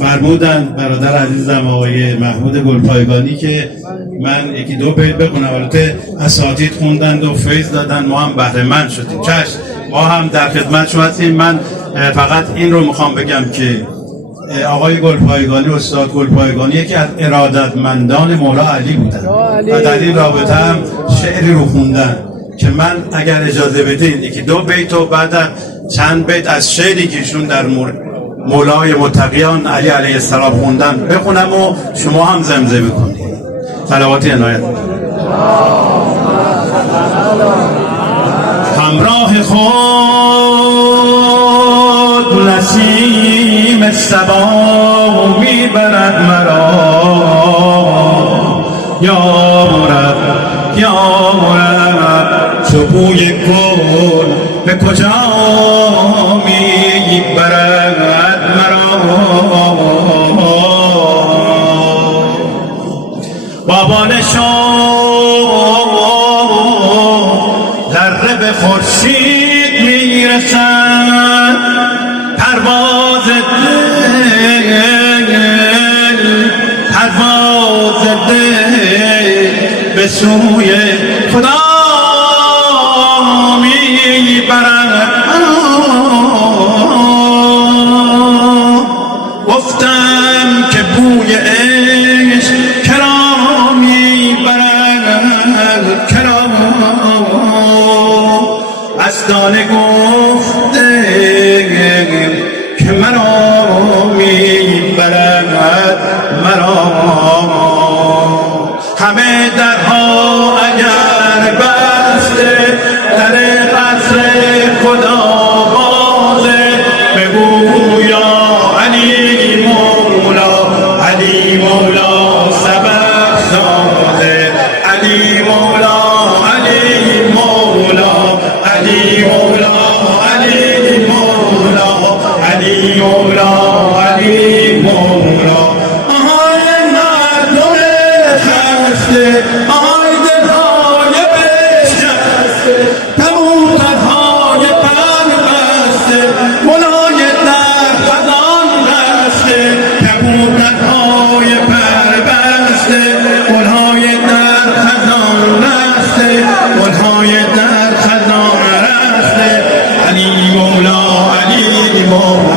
فرمودن برادر عزیزم آقای محمود گلپایگانی که من یکی دو بیت بخونم. البته اساتید خوندند و فیض دادن، ما هم بهره مند شدیم. چشم، ما هم در خدمت شما هستیم. من فقط این رو میخوام بگم که آقای گلپایگانی، استاد گلپایگانی یکی از ارادتمندان مولا علی بودن و در این رابطه هم شعری رو خوندن که من اگر اجازه بدین یکی دو بیت و بعد چند بیت از شعری که ایشون در مولای متقیان علی علیه السلام خوندن بخونم و شما هم زمزمه کنید. صلواتی عنایت. همراه خود نسیم صبا میبرد مرا، یارب یارب چو بوی گل به کجا میبرد مرا. بابا ذره به خورشید میرسد، پرواز دل به سوی خدا میبرد. گفتم که بوی عشق کرا میبرد، کرا از دانه گفته که مرا میبرد مرا. همه درها اگر بسته در قصر خدا بازه، بگو یا علی مولا، علی مولا سبب سازه، علی مولا، علی مولا، علی مولا، علی مولا، علی مولا، علی مولا. آهای دلهای بشکسته، کبوترهای پر بسته، گلهای در خزان بسته، کبوترهای پر بسته، گلهای در خزان بسته، گلهای در خزان بسته. علی مولا، علی مولا.